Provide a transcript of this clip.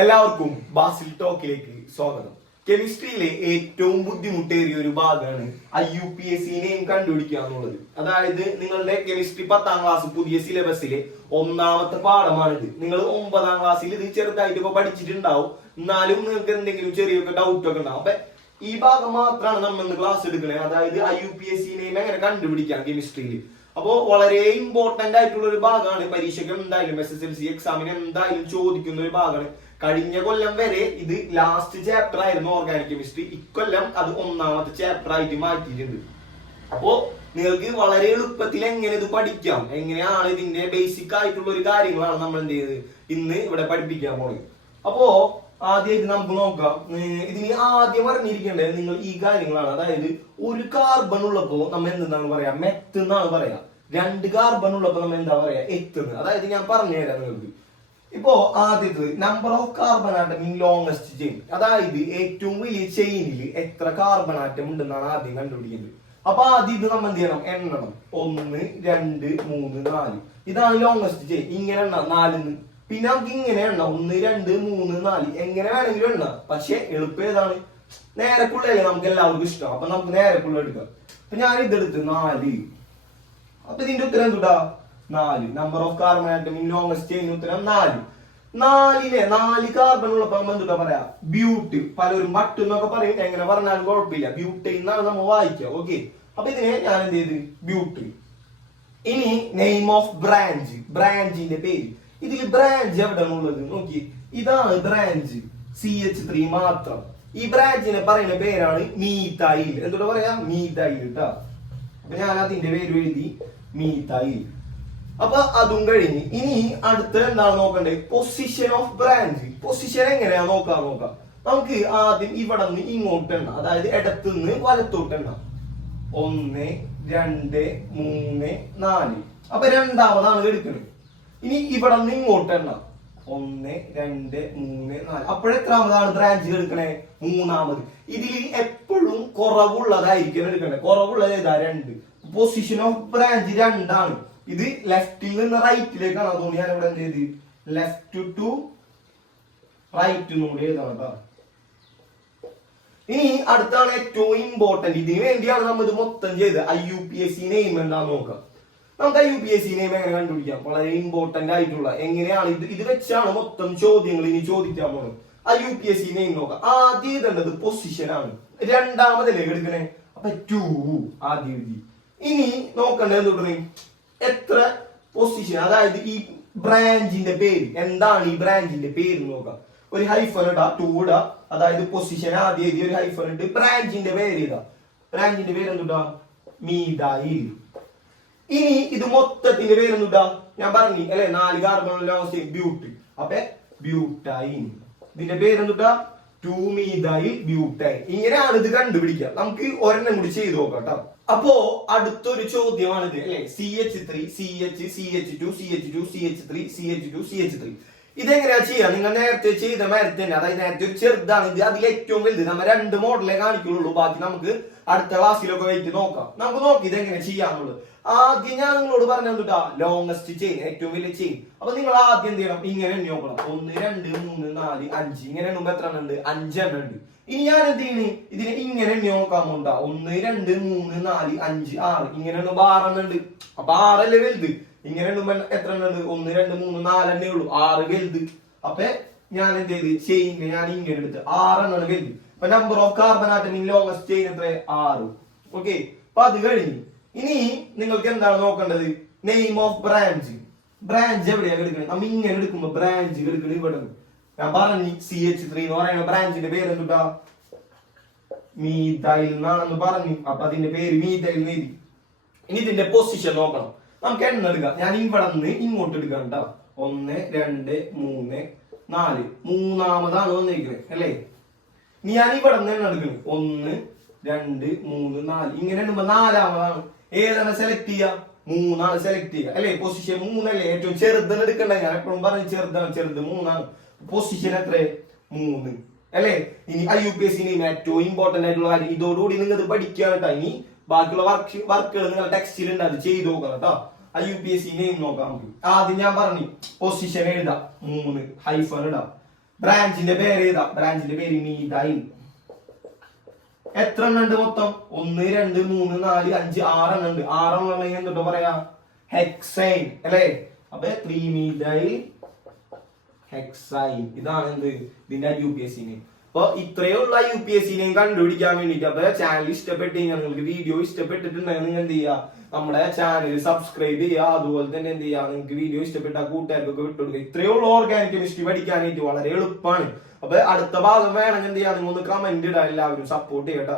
എല്ലാവർക്കും ബാസിൽ ടോക്കിലേക്ക് സ്വാഗതം. കെമിസ്ട്രിയിലെ ഏറ്റവും ബുദ്ധിമുട്ടേറിയ ഒരു ഭാഗമാണ് I U P S C കണ്ടുപിടിക്കുക എന്നുള്ളത്. അതായത് നിങ്ങളുടെ കെമിസ്ട്രി പത്താം ക്ലാസ് പുതിയ സിലബസിലെ ഒന്നാമത്തെ പാഠമാണിത്. നിങ്ങൾ ഒമ്പതാം ക്ലാസ്സിൽ ഇത് ചെറുതായിട്ട് ഇപ്പൊ പഠിച്ചിട്ടുണ്ടാവും. എന്നാലും നിങ്ങൾക്ക് എന്തെങ്കിലും ചെറിയൊക്കെ ഡൗട്ട് ഒക്കെ ഉണ്ടാവും. അപ്പൊ ഈ ഭാഗം മാത്രമാണ് നമ്മൾ ഇന്ന് ക്ലാസ് എടുക്കുന്നത് അതായത് I U P S C എങ്ങനെ കണ്ടുപിടിക്കാം കെമിസ്ട്രിയിൽ. അപ്പോൾ വളരെ ഇമ്പോർട്ടന്റ് ആയിട്ടുള്ള ഒരു ഭാഗമാണ്. പരീക്ഷയ്ക്ക് എന്തായാലും എസ് എസ് എൽ സി എക്സാമിന് എന്തായാലും ചോദിക്കുന്ന ഒരു ഭാഗമാണ്. കഴിഞ്ഞ കൊല്ലം വരെ ഇത് ലാസ്റ്റ് ചാപ്റ്റർ ആയിരുന്നു ഓർഗാനിക് കെമിസ്ട്രി ഇക്കൊല്ലം അത് ഒന്നാമത്തെ ചാപ്റ്റർ ആയിട്ട് മാറ്റിയിട്ടുണ്ട്. അപ്പോ നിങ്ങൾക്ക് വളരെ എളുപ്പത്തിൽ എങ്ങനെ ഇത് പഠിക്കാം? എങ്ങനെയാണ് ഇതിന്റെ ബേസിക് ആയിട്ടുള്ള ഒരു കാര്യങ്ങളാണ് നമ്മൾ എന്ത് ചെയ്ത് ഇന്ന് ഇവിടെ പഠിപ്പിക്കാൻ പോകുന്നത് അപ്പോ ആദ്യമായിട്ട് നമുക്ക് നോക്കാം. ഇതിന് ആദ്യം അറിഞ്ഞിരിക്കേണ്ടത് നിങ്ങൾ ഈ കാര്യങ്ങളാണ്. അതായത് ഒരു കാർബൺ ഉള്ളപ്പോ നമ്മൾ എന്താണ് പറയാ? മെത്ത് എന്നാണ് പറയാ. രണ്ട് കാർബൺ ഉള്ളപ്പോ നമ്മൾ എന്താ പറയാ? എത്തുന്നത്. അതായത് ഞാൻ പറഞ്ഞു പറഞ്ഞുതരാം നിങ്ങൾക്ക്. ഇപ്പോ ആദ്യത്തെ number of carbon atom in longest chain അതായത് ഏറ്റവും വലിയ ചെയിനിൽ എത്ര കാർബൺ ആറ്റം ഉണ്ടെന്നാണ് ആദ്യം കണ്ടുപിടിക്കുന്നത്. അപ്പൊ ആദ്യം ഇത് നമ്മൾ എന്ത് ചെയ്യണം? എണ്ണണം. ഒന്ന് രണ്ട് മൂന്ന് നാല്. ഇതാണ് ലോങ്സ്റ്റ് ചെയിൻ ഇങ്ങനെ എണ്ണ. നാലിന്ന്. പിന്നെ നമുക്ക് ഇങ്ങനെ എണ്ണ. ഒന്ന് രണ്ട് മൂന്ന് നാല്. എങ്ങനെ വേണമെങ്കിലും എണ്ണ. പക്ഷെ എളുപ്പം ഏതാണ്? നേരക്കുള്ളല്ലേ നമുക്ക് എല്ലാവർക്കും ഇഷ്ടം. അപ്പൊ നമുക്ക് നേരക്കുള്ള എടുക്കാം. അപ്പൊ ഞാൻ ഇതെടുത്ത് നാല്. അപ്പൊ ഇതിന്റെ ഉത്തരം എന്തുട്ടാ? നാല്. Number of carbon atom in longest chain ഉത്തരം നാല്. നാലിലെ നാല് കാർബൺ ഉള്ളപ്പോ നമ്മൾ എന്താ പറയാ? ബ്യൂട്ട് പലരും ബട്ട് എന്നൊക്കെ പറയും. എങ്ങനെ പറഞ്ഞാലും കുഴപ്പമില്ല. ബ്യൂട്ട് എന്നാണ് നമ്മൾ വായിക്കുക ഓക്കെ അപ്പൊ ഇതിനെ ഞാൻ എന്ത് ചെയ്ത്? ബ്യൂട്ട് ഇനി നെയിം ഓഫ് ബ്രാഞ്ച് ബ്രാഞ്ചിന്റെ പേര്. ഇതിൽ ബ്രാഞ്ച് എവിടെയാണ് ഉള്ളത്? നോക്കി. ഇതാണ് ബ്രാഞ്ച് സി എച്ച് ത്രീ മാത്രം. ഈ ബ്രാഞ്ചിനെ പറയുന്ന പേരാണ് മീതൈൽ എന്തുകൊണ്ട് പറയാ? മീതൈൽ കേട്ടോ അപ്പൊ ഞാൻ അതിന്റെ പേര് എഴുതി. മീതൈൽ അപ്പൊ അതും കഴിഞ്ഞ് ഇനി അടുത്ത എന്താണ് നോക്കണ്ടേ? പൊസിഷൻ ഓഫ് ബ്രാഞ്ച് പൊസിഷൻ എങ്ങനെയാ നോക്കാൻ നോക്കാം? നമുക്ക് ആദ്യം ഇവിടെ നിന്ന് ഇങ്ങോട്ട് എണ്ണ. അതായത് ഇടത്തുനിന്ന് വലത്തോട്ട് എണ്ണ. ഒന്ന് രണ്ട് മൂന്ന് നാല്. അപ്പൊ രണ്ടാമതാണ് എടുക്കുന്നത്. ഇനി ഇവിടെ നിന്ന് ഇങ്ങോട്ട് എണ്ണ. ഒന്ന് രണ്ട് മൂന്ന് നാല്. അപ്പോഴെത്രാമതാണ് ബ്രാഞ്ച് എടുക്കണേ? മൂന്നാമത്. ഇതിൽ എപ്പോഴും കുറവുള്ളതായിരിക്കും എടുക്കണേ കുറവുള്ളത് ഏതാ? രണ്ട്. പൊസിഷൻ ഓഫ് ബ്രാഞ്ച് രണ്ടാണ്. ഇത് ലെഫ്റ്റിൽ നിന്ന് റൈറ്റിലേക്കാണ് അതുകൊണ്ട് ഞാൻ ഇവിടെ എന്ത് ചെയ്ത്? ലെഫ്റ്റ് ടു റൈറ്റ് കൂടി എഴുതണം കേട്ടോ. ഇനി അടുത്താണ് ഏറ്റവും ഇമ്പോർട്ടന്റ് ഇതിന് വേണ്ടിയാണ് നമ്മൾ ഇത് മൊത്തം ചെയ്ത് I U P S C name എന്താന്ന് നോക്കാം. നമുക്ക് I U P S C name എങ്ങനെ കണ്ടുപിടിക്കാം? വളരെ ഇമ്പോർട്ടന്റ് ആയിട്ടുള്ള. എങ്ങനെയാണ് ഇത്? ഇത് വെച്ചാണ് മൊത്തം ചോദ്യങ്ങൾ ഇനി ചോദിക്കാൻ പോകുന്നത്. I U P S C name നോക്കാം. ആദ്യം എഴുതേണ്ടത് പൊസിഷൻ ആണ്. രണ്ടാമതല്ലേ എടുക്കണേ? അപ്പൊ ടു ആദ്യം ഇനി നോക്കണ്ടേ എന്തുകൊണ്ട് എത്ര പൊസിഷൻ അതായത് ഈ ബ്രാഞ്ചിന്റെ പേര് എന്താണ് ഈ ബ്രാഞ്ചിന്റെ പേര് നോക്കാം. ഒരു ഹൈഫൺ ഇടാ ടൂ അതായത് പൊസിഷൻ ആദ്യം എഴുതി ഒരു ഹൈഫൺ ഇട്ട് ബ്രാഞ്ചിന്റെ പേര് ഇടാം ബ്രാഞ്ചിന്റെ പേര് എന്തുടാ? മീതായിൽ. ഇനി ഇത് മൊത്തത്തിന്റെ പേര് എന്തുടാ? ഞാൻ പറഞ്ഞു അല്ലെ? നാല് കാർബൺ ബ്യൂട്ട് അപ്പൊ ബ്യൂട്ടൈൻ ഇതിന്റെ പേര് എന്തുട്ടാ ഇങ്ങനെയാണ് ഇത് കണ്ടുപിടിക്കാം നമുക്ക് ഒരെണ്ണം കൂടി ചെയ്തു നോക്കാം കേട്ടോ. അപ്പോ അടുത്തൊരു ചോദ്യമാണിത് അല്ലെ? C H three C H C H two C H two C H three C H two C H three ഇതെങ്ങനെയാ ചെയ്യുക നിങ്ങൾ നേരത്തെ ചെയ്ത മാരത്തെ തന്നെ അതായത് നേരത്തെ ഒരു ചെറുതാണ് ഇത് അതിൽ ഏറ്റവും വലുത്. നമ്മൾ രണ്ട് മോഡലേ കാണിക്കുള്ളൂ ബാക്കി നമുക്ക് അടുത്ത ക്ലാസ്സിലൊക്കെ വെയിറ്റ് നോക്കാം. നമുക്ക് നോക്കി ഇതെങ്ങനെ ചെയ്യാന്നുള്ളത് ആദ്യം ഞാൻ നിങ്ങളോട് പറഞ്ഞു തന്നിട്ടാ ലോങ്സ്റ്റ് ചെയിൻ ഏറ്റവും വലിയ ചെയിൻ അപ്പൊ നിങ്ങൾ ആദ്യം എന്ത് ചെയ്യണം? ഇങ്ങനെ എണ്ണി നോക്കണം. ഒന്ന് രണ്ട് മൂന്ന് നാല് അഞ്ച്. ഇങ്ങനെ എണ്ണുമ്പോ എത്ര എണ്ണുണ്ട് അഞ്ചെണ്ണം ഉണ്ട്. ഇനി ഞാൻ എന്ത് ചെയ്യണ്? ഇതിനെ ഇങ്ങനെ എണ്ണി നോക്കാൻ പോണ്ട ഒന്ന് രണ്ട് മൂന്ന് നാല് അഞ്ച് ആറ്. ഇങ്ങനെ എണ്ണുമ്പോ ആറെണ്ണം ഉണ്ട്. അപ്പൊ ആറല്ലേ വലുത്? ഇങ്ങനെ എണ്ണുമ്പോ എത്ര എണ്ണം ഒന്ന് രണ്ട് മൂന്ന് നാലെണ്ണേ ഉള്ളൂ. ആറ് വലുത്. അപ്പൊ ഞാൻ എന്ത് ചെയ്ത്? ചെയിൻ ഞാൻ ഇങ്ങനെ എടുത്ത് ആറെണ്ണ വലുത്. അപ്പൊ number of carbon atom longest chain എത്ര? ആറ്. ഓക്കെ അപ്പൊ അത് കഴിഞ്ഞു ഇനി നിങ്ങൾക്ക് എന്താണ് നോക്കേണ്ടത്? നെയിം ഓഫ് ബ്രാഞ്ച് ബ്രാഞ്ച് എവിടെയാണ് എടുക്കുന്നത് നമ്മ ഇങ്ങനെ എടുക്കുമ്പോ ബ്രാഞ്ച് എടുക്കുന്നത് ഇവിടെ. ഞാൻ പറഞ്ഞു സി എച്ച് ത്രീ എന്ന് പറയുന്ന ബ്രാഞ്ചിന്റെ പേര് എന്തുട്ടാ? മീതൈൽ എന്നാണെന്ന് പറഞ്ഞു. അപ്പൊ അതിന്റെ പേര് മീതൈൽ എഴുതി. ഇനി ഇതിന്റെ പൊസിഷൻ നോക്കണം. നമുക്ക് എണ്ണ എടുക്കാം. ഞാൻ ഇവിടെ നിന്ന് ഇങ്ങോട്ട് എടുക്കാം കേട്ടോ. ഒന്ന് രണ്ട് മൂന്ന് നാല്. മൂന്നാമതാണ് വന്നിരിക്കുന്നത് അല്ലേ? ഇനി ഞാൻ ഇവിടെ നിന്ന് എണ്ണ എടുക്കുന്നത് ഒന്ന് രണ്ട് മൂന്ന് നാല്. ഇങ്ങനെ എണ്ണുമ്പോ നാലാമതാണ്. ഏതാണ് സെലക്ട് ചെയ്യുക മൂന്നാണ് സെലക്ട് ചെയ്യുക അല്ലേ? പൊസിഷൻ മൂന്നല്ലേ? ഏറ്റവും ചെറുതെന്ന് എടുക്കണ്ട? ഞാൻ എപ്പോഴും പറഞ്ഞു ചെറുതാണ് ചെറുത് മൂന്നാണ്. പൊസിഷൻ എത്ര? മൂന്ന്. അല്ലേ? ഇനി ഐ യു പി എസ് സിന് ഏറ്റവും ഇമ്പോർട്ടന്റ് ആയിട്ടുള്ള കാര്യം ഇതോടുകൂടി നിങ്ങൾ പഠിക്കുക കേട്ടോ. ഇനി ബാക്കിയുള്ള വർക്ക് വർക്കുകൾ നിങ്ങൾ ടെക്സ്റ്റിൽ ഉണ്ട് അത് ചെയ്ത് നോക്കണം കേട്ടോ ആ U P S C name നോക്കാം. നമുക്ക് ആദ്യം ഞാൻ പറഞ്ഞു പൊസിഷൻ എഴുതാം. മൂന്ന് ഹൈഫൺ ഇടാം. ബ്രാഞ്ചിന്റെ പേര് എഴുതാം. ബ്രാഞ്ചിന്റെ പേര് മീതായി എത്ര എണ്ണം ഉണ്ട് മൊത്തം? ഒന്ന് രണ്ട് മൂന്ന് നാല് അഞ്ച് ആറ് എണ്ണം ഉണ്ട്. ആറെണ്ണം എന്തോ പറയാ? ഹെക്സൈൻ അല്ലേ? അപ്പൊ ത്രീ മീതായി ഹെക്സൈൻ ഇതാണ് എന്ത്? ഇതിന്റെ U P S C name അപ്പൊ ഇത്രയേ ഉള്ള യു പി എസ് സിനെയും കണ്ടുപിടിക്കാൻ വേണ്ടിട്ട് അപ്പൊ ചാനൽ ഇഷ്ടപ്പെട്ട് നിങ്ങൾക്ക് വീഡിയോ ഇഷ്ടപ്പെട്ടിട്ടുണ്ടെങ്കിൽ നിങ്ങൾ എന്ത് ചെയ്യുക? നമ്മുടെ ചാനൽ സബ്സ്ക്രൈബ് ചെയ്യുക. അതുപോലെ തന്നെ എന്ത് ചെയ്യുക? നിങ്ങൾക്ക് വീഡിയോ ഇഷ്ടപ്പെട്ട കൂട്ടുകാർക്കൊക്കെ വിട്ടുകൊടുക്കുക ഇത്രയേ ഉള്ള ഓർഗാനിക് കെമിസ്ട്രി പഠിക്കാനായിട്ട് വളരെ എളുപ്പമാണ്. അപ്പൊ അടുത്ത ഭാഗം വേണമെങ്കിൽ എന്ത് ചെയ്യുക? നിങ്ങൾ ഒന്ന് കമന്റ് ഇടാം എല്ലാവരും സപ്പോർട്ട് ചെയ്യട്ടോ?